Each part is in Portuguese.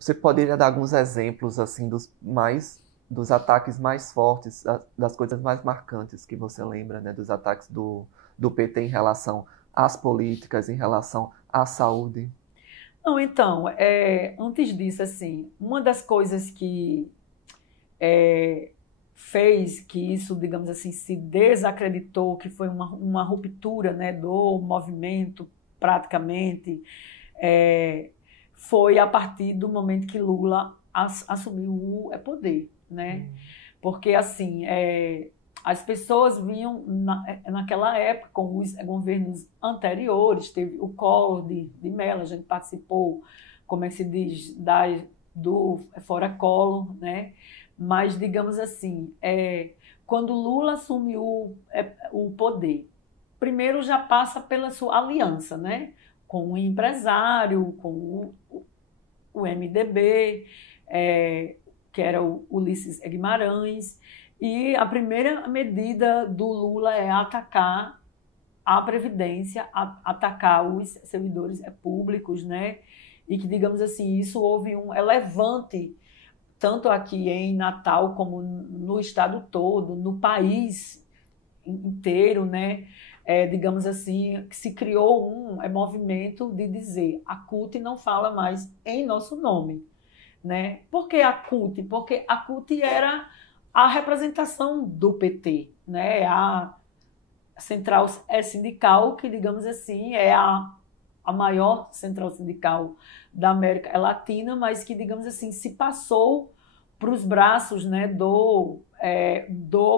Você poderia dar alguns exemplos assim dos ataques mais fortes, das coisas mais marcantes que você lembra, né, dos ataques do PT em relação às políticas, em relação à saúde? Não, então, antes disso, assim, uma das coisas que fez que isso, digamos assim, se desacreditou, que foi uma ruptura, né, do movimento, praticamente, foi a partir do momento que Lula assumiu o poder, né? Porque, assim, as pessoas vinham, naquela época, com os governos anteriores, teve o Collor de Mello, a gente participou, como é que se diz, do Fora Collor, né? Mas, digamos assim, quando Lula assumiu o poder, primeiro já passa pela sua aliança, né? Com o empresário, com o MDB, que era o Ulisses Guimarães, e a primeira medida do Lula é atacar a Previdência, atacar os servidores públicos, né? E que, digamos assim, isso houve um levante, tanto aqui em Natal como no estado todo, no país inteiro, né? Digamos assim, que se criou um movimento de dizer a CUT não fala mais em nosso nome, né? Por que a CUT? Porque a CUT era a representação do PT, né? A central sindical, que, digamos assim, é a maior central sindical da América Latina, mas que, digamos assim, se passou para os braços, né, do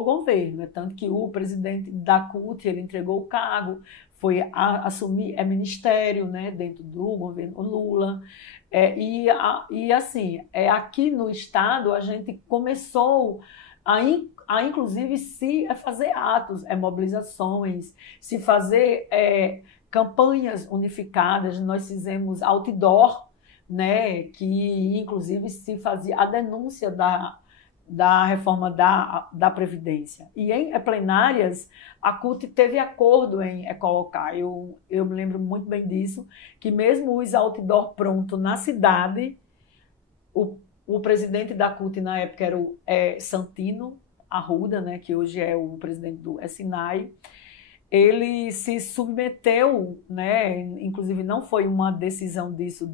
governo. Né? Tanto que o presidente da CUT ele entregou o cargo, foi assumir ministério, né, dentro do governo Lula. E assim, aqui no Estado, a gente começou a inclusive se fazer atos, mobilizações, se fazer campanhas unificadas. Nós fizemos outdoor, né, que inclusive se fazia a denúncia da reforma da Previdência. E em plenárias, a CUT teve acordo em colocar, eu me lembro muito bem disso, que mesmo os outdoor pronto na cidade, o presidente da CUT na época era o Santino Arruda, né, que hoje é o presidente do SINAI, ele se submeteu, né, inclusive não foi uma decisão disso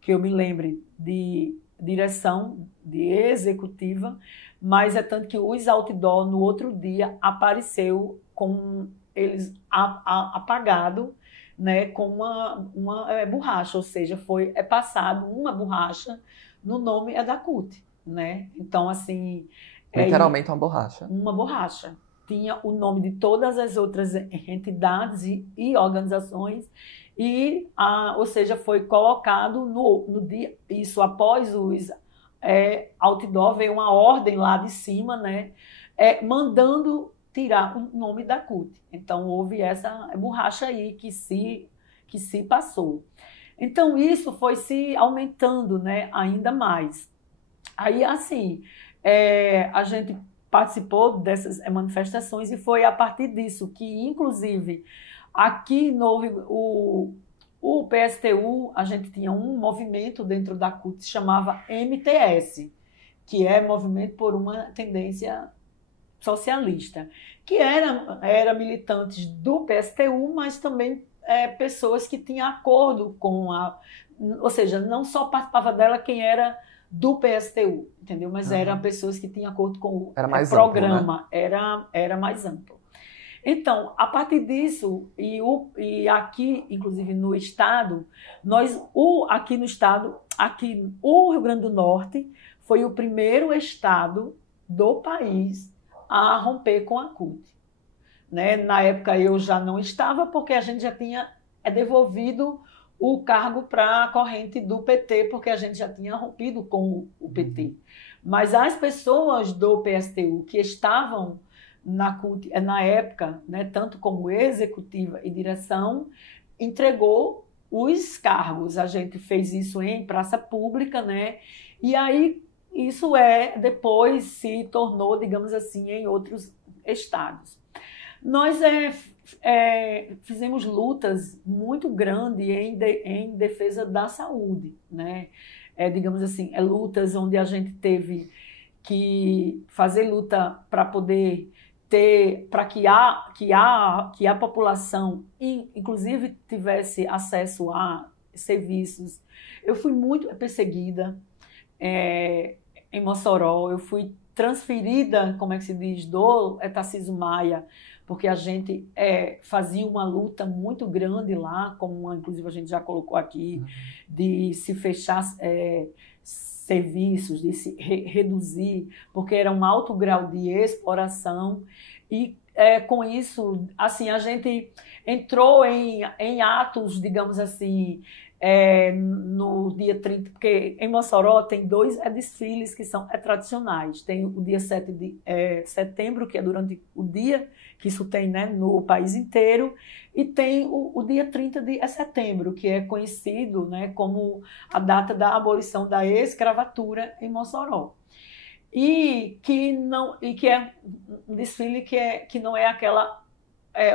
que eu me lembre de direção, de executiva, mas é tanto que os outdoor no outro dia apareceu com eles apagado, né, com uma borracha, ou seja, foi passado uma borracha no nome da CUT, né? Então, assim, Literalmente uma borracha. uma borracha. Tinha o nome de todas as outras entidades e organizações, ou seja, foi colocado no dia, isso após os outdoor, veio uma ordem lá de cima, né, mandando tirar o nome da CUT. Então, houve essa borracha aí que se passou. Então, isso foi se aumentando, né, ainda mais. Aí, assim, a gente participou dessas manifestações e foi a partir disso que, inclusive, aqui no o PSTU, a gente tinha um movimento dentro da CUT que se chamava MTS, que é Movimento por uma Tendência Socialista, que era militantes do PSTU, mas também pessoas que tinham acordo com ou seja, não só participava dela quem era do PSTU, entendeu? Mas eram pessoas que tinham acordo com o Era mais amplo, né? programa, era mais amplo. Então, a partir disso, e aqui, inclusive no Estado, aqui no Estado, o Rio Grande do Norte foi o primeiro Estado do país a romper com a CUT. Né? Na época eu já não estava, porque a gente já tinha devolvido o cargo para a corrente do PT, porque a gente já tinha rompido com o PT. Mas as pessoas do PSTU que estavam na CUT, na época, né, tanto como executiva e direção, entregou os cargos. A gente fez isso em praça pública, né? E aí isso depois se tornou, digamos assim, em outros estados. Nós fizemos lutas muito grandes em defesa da saúde, né? digamos assim, lutas onde a gente teve que fazer luta para poder para que a população, inclusive, tivesse acesso a serviços. Eu fui muito perseguida em Mossoró, eu fui transferida, como é que se diz, do Tarcísio Maia, porque a gente fazia uma luta muito grande lá, como inclusive a gente já colocou aqui, de se fechar serviços, de se reduzir, porque era um alto grau de exploração e com isso, assim, a gente entrou em atos, digamos assim, no dia 30, porque em Mossoró tem 2 desfiles que são tradicionais. Tem o dia 7 de setembro, que é durante o dia, que isso tem, né, no país inteiro, e tem o dia 30 de setembro, que é conhecido, né, como a data da abolição da escravatura em Mossoró. E que é um desfile que não é aquela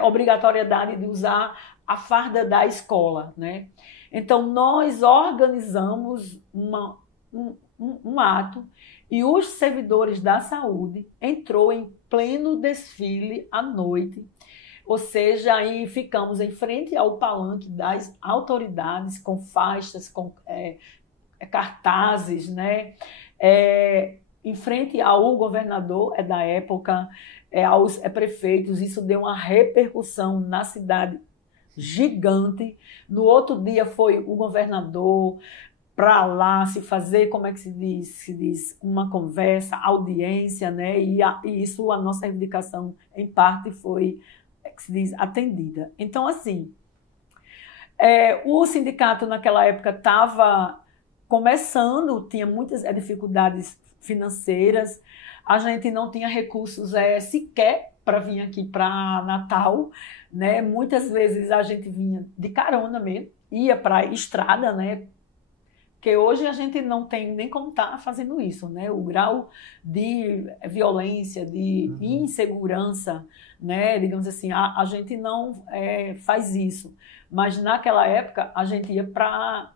obrigatoriedade de usar a farda da escola, né? Então, nós organizamos um ato e os servidores da saúde entrou em pleno desfile à noite, ou seja, aí ficamos em frente ao palanque das autoridades com faixas, com cartazes, né? Em frente ao governador da época, aos prefeitos. Isso deu uma repercussão na cidade gigante. No outro dia foi o governador para lá se fazer, como é que se diz, uma conversa, audiência, né? E isso, a nossa reivindicação, em parte, foi, que se diz, atendida. Então, assim, o sindicato naquela época estava começando, tinha muitas dificuldades financeiras, a gente não tinha recursos sequer para vir aqui para Natal, né? Muitas vezes a gente vinha de carona mesmo, ia para a estrada, né? Porque hoje a gente não tem nem como estar fazendo isso, né? O grau de violência, de insegurança, né? Digamos assim, a gente não faz isso. Mas naquela época a gente ia para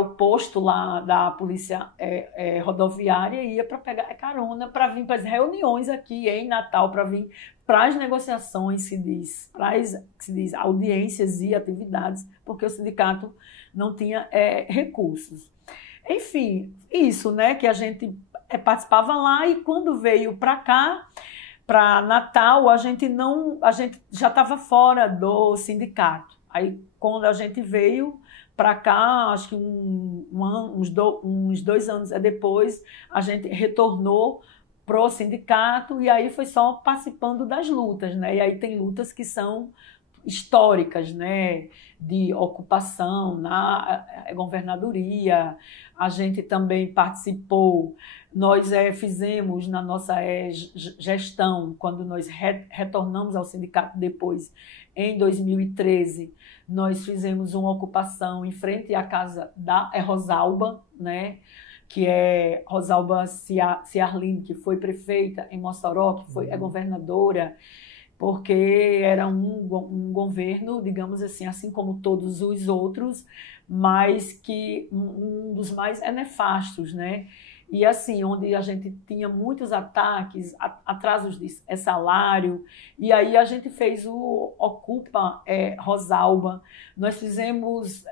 o posto lá da polícia rodoviária e ia para pegar carona, para vir para as reuniões aqui em Natal, para vir para as negociações, se diz, audiências e atividades, porque o sindicato não tinha recursos. Enfim, isso, né, que a gente participava lá, e quando veio para cá, para Natal, a gente já estava fora do sindicato. Aí, quando a gente veio para cá, acho que uns 2 anos depois, a gente retornou pro sindicato, e aí foi só participando das lutas, né? E aí tem lutas que são históricas, né? De ocupação na governadoria. A gente também participou, nós fizemos na nossa gestão, quando nós retornamos ao sindicato depois, em 2013, nós fizemos uma ocupação em frente à casa da Rosalba, né? Que é Rosalba Ciarline, que foi prefeita em Mossoró, que foi governadora, porque era um governo, digamos assim como todos os outros, mas que um dos mais nefastos, né? E assim, onde a gente tinha muitos ataques, atrasos de salário, e aí a gente fez o Ocupa Rosalba, nós fizemos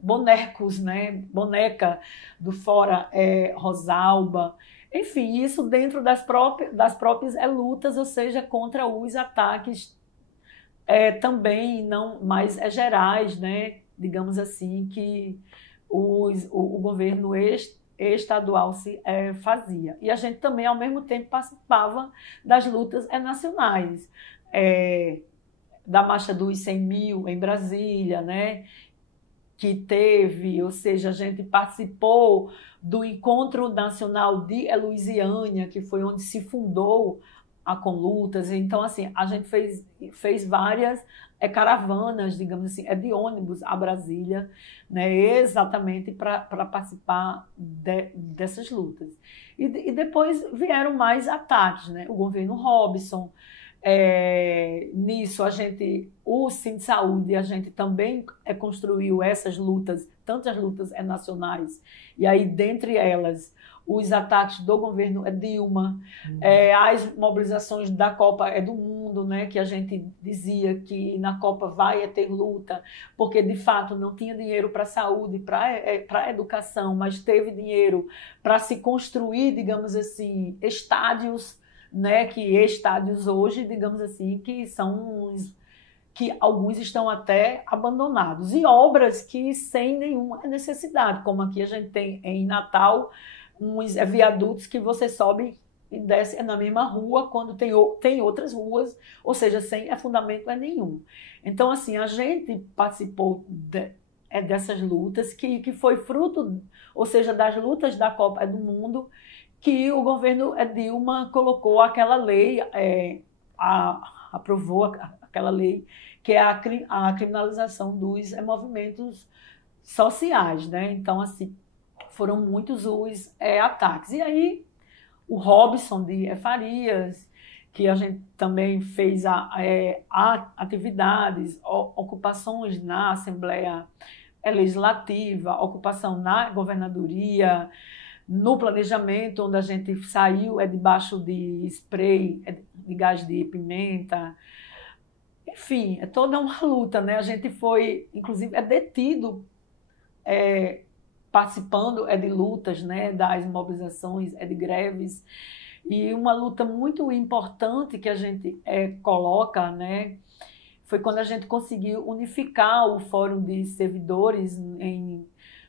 bonecos, né? Boneca do Fora Rosalba, enfim, isso dentro das próprias lutas, ou seja, contra os ataques também não mais gerais, né? Digamos assim, que o governo estadual fazia. E a gente também, ao mesmo tempo, participava das lutas nacionais, da Marcha dos 100 mil em Brasília, né? Que teve, ou seja, a gente participou do Encontro Nacional de Luisiânia, que foi onde se fundou a Conlutas. Então, assim, a gente fez várias caravanas, digamos assim, de ônibus a Brasília, né, exatamente para participar dessas lutas. E depois vieram mais ataques, né? O governo Robson. Nisso o Sindsaúde, a gente também construiu essas lutas tantas lutas nacionais, e aí, dentre elas, os ataques do governo Dilma, as mobilizações da Copa do Mundo, né, que a gente dizia que na Copa vai ter luta, porque de fato não tinha dinheiro para a saúde, para a educação, mas teve dinheiro para se construir, digamos assim, estádios, né, que estádios hoje, digamos assim, que são que alguns estão até abandonados, e obras que sem nenhuma necessidade, como aqui a gente tem em Natal, uns viadutos que você sobe e desce na mesma rua, quando tem outras ruas, ou seja, sem fundamento nenhum. Então, assim, a gente participou dessas lutas, que foi fruto, ou seja, das lutas da Copa do Mundo, que o governo Dilma colocou aquela lei, aprovou aquela lei, que é a criminalização dos movimentos sociais, né? Então, assim, foram muitos os ataques. E aí, o Robson de Farias, que a gente também fez atividades, ocupações na Assembleia Legislativa, ocupação na governadoria, no planejamento, onde a gente saiu debaixo de spray, de gás de pimenta. Enfim, é toda uma luta, né? A gente foi, inclusive, detido participando de lutas, né, das mobilizações, de greves, e uma luta muito importante que a gente coloca, né, foi quando a gente conseguiu unificar o Fórum de Servidores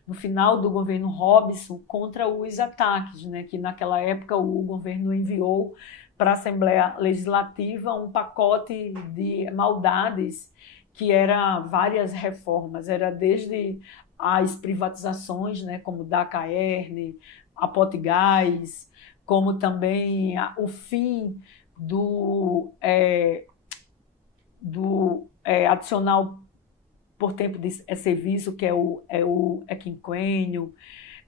no final do governo Robson contra os ataques, né, que naquela época o governo enviou para a Assembleia Legislativa um pacote de maldades que era várias reformas, era desde as privatizações, né, como da Caerne, a Potigás, como também o fim do adicional por tempo de serviço, que é o quinquênio,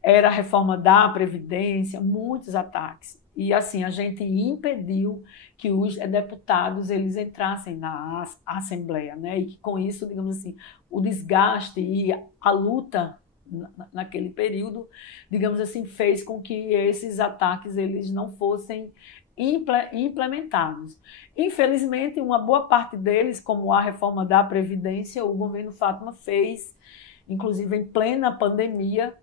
era a reforma da Previdência, muitos ataques. E assim, a gente impediu que os deputados eles entrassem na Assembleia, né? E que com isso, digamos assim, o desgaste e a luta naquele período, digamos assim, fez com que esses ataques eles não fossem implementados. Infelizmente, uma boa parte deles, como a reforma da Previdência, o governo Fátima fez, inclusive em plena pandemia,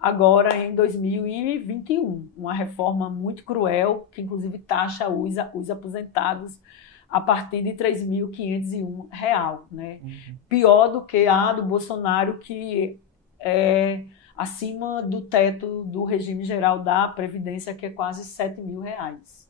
agora em 2021, uma reforma muito cruel, que inclusive taxa os aposentados a partir de R$ 3.501, né? Pior do que a do Bolsonaro, que é acima do teto do regime geral da Previdência, que é quase R$ 7.000.